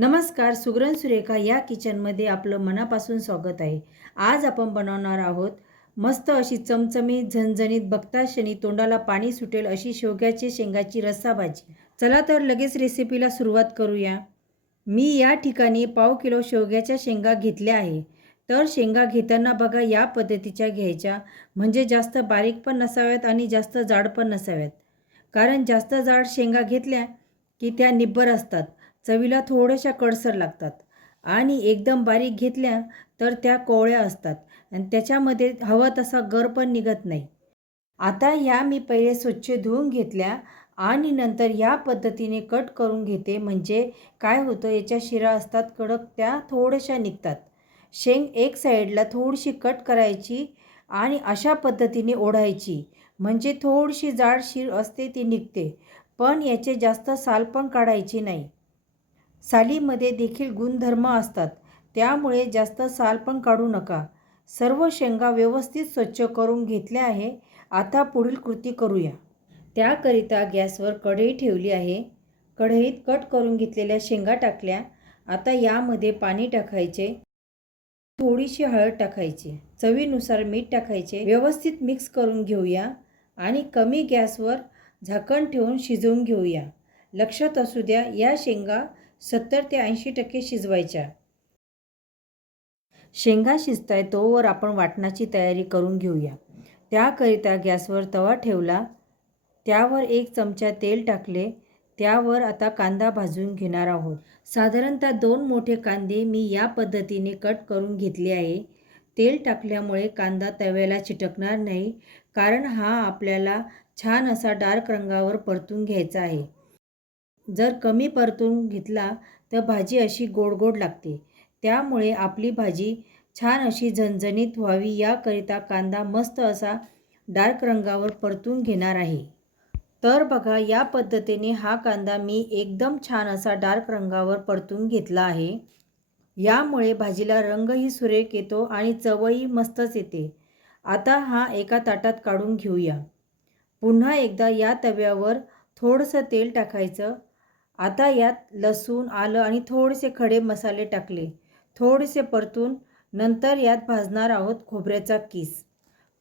नमस्कार सुगरण सुरेखा या किचनमध्ये आपलं मनापासून स्वागत आहे. आज आपण बनवणार आहोत मस्त अशी चमचमीत झणझणीत बघता क्षणी तोंडाला पाणी सुटेल अशी शेवग्याची शेंगाची रस्सा भाजी. चला तर लगेच रेसिपीला सुरुवात करूया. मी या ठिकाणी पाव किलो शेवग्याच्या शेंगा घेतल्या आहे. तर शेंगा घेताना बघा या पद्धतीच्या घ्यायच्या. म्हणजे जास्त बारीक पण नसाव्यात आणि जास्त जाड पण नसाव्यात. कारण जास्त जाड शेंगा घेतल्या की त्या निब्बर असतात. चवीला थोड्याशा कडसर लागतात आणि एकदम बारीक घेतल्या तर त्या कोवळ्या असतात आणि त्याच्यामध्ये हवा तसा गर पण निघत नाही. आता ह्या मी पहिले स्वच्छ धुवून घेतल्या आणि नंतर ह्या पद्धतीने कट करून घेते. म्हणजे काय होतं याच्या शिरा असतात कडक त्या थोड्याशा निघतात. शेंग एक साईडला थोडीशी कट करायची आणि अशा पद्धतीने ओढायची. म्हणजे थोडीशी जाड शीर असते ती निघते पण याचे जास्त साल पण काढायची नाही. सालीमध्ये देखील गुणधर्म असतात. त्यामुळे जास्त साल पण काढू नका. सर्व शेंगा व्यवस्थित स्वच्छ करून घेतल्या आहे. आता पुढील कृती करूया. त्याकरिता गॅसवर कढई ठेवली आहे. कढईत कट करून घेतलेल्या शेंगा टाकल्या. आता यामध्ये पाणी टाकायचे. थोडीशी हळद टाकायची. चवीनुसार मीठ टाकायचे. व्यवस्थित मिक्स करून घेऊया आणि कमी गॅसवर झाकण ठेवून शिजवून घेऊया. लक्षात असू द्या या शेंगा सत्तर ते ऐंशी टक्के शिजवायच्या. शेंगा शिजताय तोवर आपण वाटणाची तयारी करून घेऊया. त्याकरिता गॅसवर तवा ठेवला. त्यावर एक चमचा तेल टाकले. त्यावर आता कांदा भाजून घेणार आहोत. साधारणतः दोन मोठे कांदे मी या पद्धतीने कट करून घेतले आहे. तेल टाकल्यामुळे कांदा तव्याला चिटकणार नाही कारण हा आपल्याला छान असा डार्क रंगावर परतून घ्यायचा आहे. जर कमी परतून घेतला तर भाजी अशी गोड गोड लागते. त्यामुळे आपली भाजी छान अशी झणझणीत व्हावी याकरिता कांदा मस्त असा डार्क रंगावर परतून घेणार आहे. तर बघा या पद्धतीने हा कांदा मी एकदम छान असा डार्क रंगावर परतून घेतला आहे. यामुळे भाजीला रंगही सुरेख येतो आणि चवही मस्तच येते. आता हा एका ताटात काढून घेऊया. पुन्हा एकदा या तव्यावर थोडंसं तेल टाकायचं. आता यात लसूण आलं आणि थोडेसे खडे मसाले टाकले. थोडेसे परतून नंतर यात भाजणार आहोत खोबऱ्याचा किस.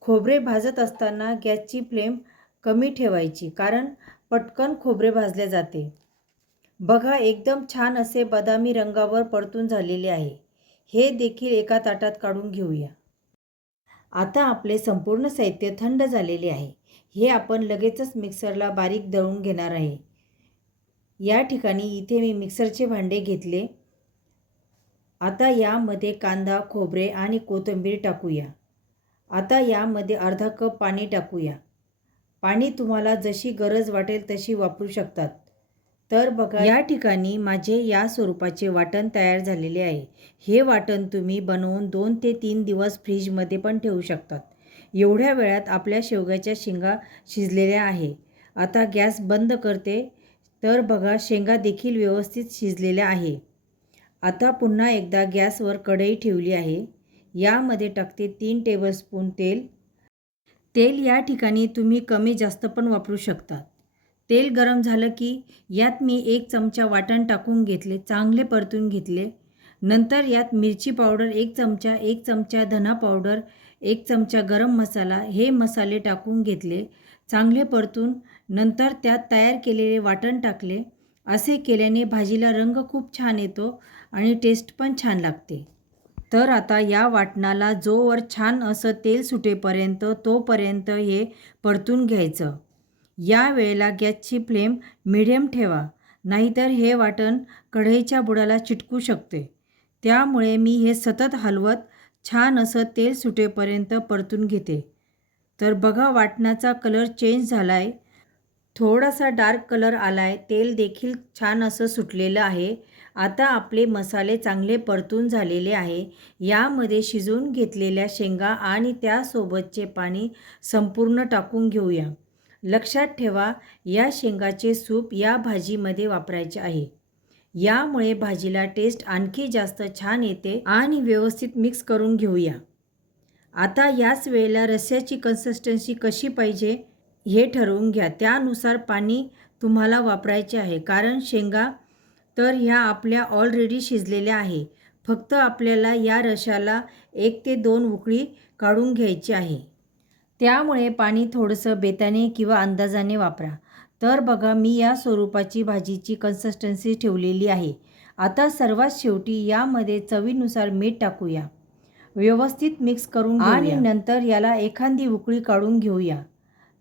खोबरे भाजत असताना गॅसची फ्लेम कमी ठेवायची कारण पटकन खोबरे भाजले जाते. बघा एकदम छान असे बदामी रंगावर परतून झालेले आहे. हे देखील एका ताटात काढून घेऊया. आता आपले संपूर्ण साहित्य थंड झालेले आहे. हे आपण लगेचच मिक्सरला बारीक दळून घेणार आहे. या ठिकाणी इथे मी मिक्सरचे भांडे घेतले. आता यामध्ये कांदा खोबरे आणि कोथिंबीर टाकूया. आता यामध्ये अर्धा कप पाणी टाकूया. पाणी तुम्हाला जशी गरज वाटेल तशी वापरू शकतात. तर बघा या ठिकाणी माझे या स्वरूपाचे वाटण तयार झालेले आहे. हे वाटण तुम्ही बनवून दोन ते तीन दिवस फ्रीजमध्ये पण ठेवू शकतात. एवढ्या वेळात आपल्या शेवग्याच्या शेंगा शिजलेल्या आहे. आता गॅस बंद करते. तर बघा शेंगा देखील व्यवस्थित शिजलेल्या आहे. आता पुन्हा एकदा गॅसवर कढई ठेवली आहे. यामध्ये टाकते तीन टेबलस्पून तेल. तेल या ठिकाणी तुम्ही कमी जास्त पण वापरू शकता. तेल गरम झालं की यात मी एक चमचा वाटण टाकून घेतले चांगले परतून घेतले. नंतर यात मिरची पावडर एक चमचा एक चमचा धना पावडर एक चमचा गरम मसाला हे मसाले टाकून घेतले. चांगले परतून नंतर त्यात तयार केलेले वाटण टाकले. असे केल्याने भाजीला रंग खूप छान येतो आणि टेस्ट पण छान लागते. तर आता या वाटणाला जोवर छान असं तेल सुटेपर्यंत तोपर्यंत हे परतून घ्यायचं. या वेळेला गॅसची फ्लेम मिडियम ठेवा नाहीतर हे वाटण कढईच्या बुडाला चिटकू शकते. त्यामुळे मी हे सतत हलवत छान असं तेल सुटेपर्यंत परतून घेते. तर बघा वाटणाचा कलर चेंज झाला आहे थोडासा डार्क कलर आला आहे तेल देखील छान असं सुटलेलं आहे. आता आपले मसाले चांगले परतून झालेले आहे. यामध्ये शिजवून घेतलेल्या शेंगा आणि त्यासोबतचे पाणी संपूर्ण टाकून घेऊया. लक्षात ठेवा या शेंगाचे सूप या भाजीमध्ये वापरायचे आहे. यामुळे भाजीला टेस्ट आणखी जास्त छान येते आणि व्यवस्थित मिक्स करून घेऊया. आता याच वेळेला रस्स्याची कन्सिस्टन्सी कशी पाहिजे? हे ठरवून घ्या. त्यानुसार पाणी तुम्हाला वापरायचे आहे. कारण शेंगा तर ह्या आपल्या ऑलरेडी शिजलेल्या आहे. फक्त आपल्याला या रशाला एक ते दोन उकळी काढून घ्यायची आहे. त्यामुळे पाणी थोडंसं बेताने किंवा अंदाजाने वापरा. तर बघा मी या स्वरूपाची भाजीची कन्सिस्टन्सी ठेवलेली आहे. आता सर्वात शेवटी यामध्ये चवीनुसार मीठ टाकूया. व्यवस्थित मिक्स करून आणि नंतर याला एखादी उकळी काढून घेऊया.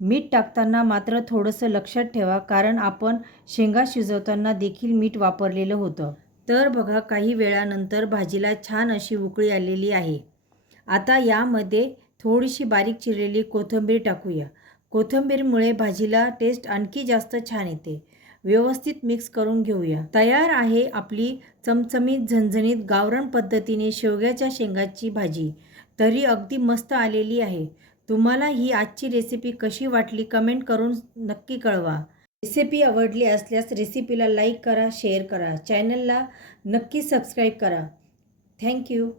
मीठ टाकताना मात्र थोडंसं लक्षात ठेवा कारण आपण शेंगा शिजवताना देखील मीठ वापरलेलं होतं. तर बघा काही वेळानंतर भाजीला छान अशी उकळी आलेली आहे. आता यामध्ये थोडीशी बारीक चिरलेली कोथिंबीर टाकूया. कोथिंबीरमुळे भाजीला टेस्ट आणखी जास्त छान येते. व्यवस्थित मिक्स करून घेऊया. तयार आहे आपली चमचमीत झणझणीत गावरण पद्धतीने शेवग्याच्या शेंगाची भाजी. तरी अगदी मस्त आलेली आहे. तुम्हाला ही आजची रेसिपी कशी वाटली कमेंट करून नक्की कळवा. रेसिपी आवडली असल्यास रेसिपीला लाईक करा शेअर करा. चॅनलला नक्की सबस्क्राईब करा. थँक्यू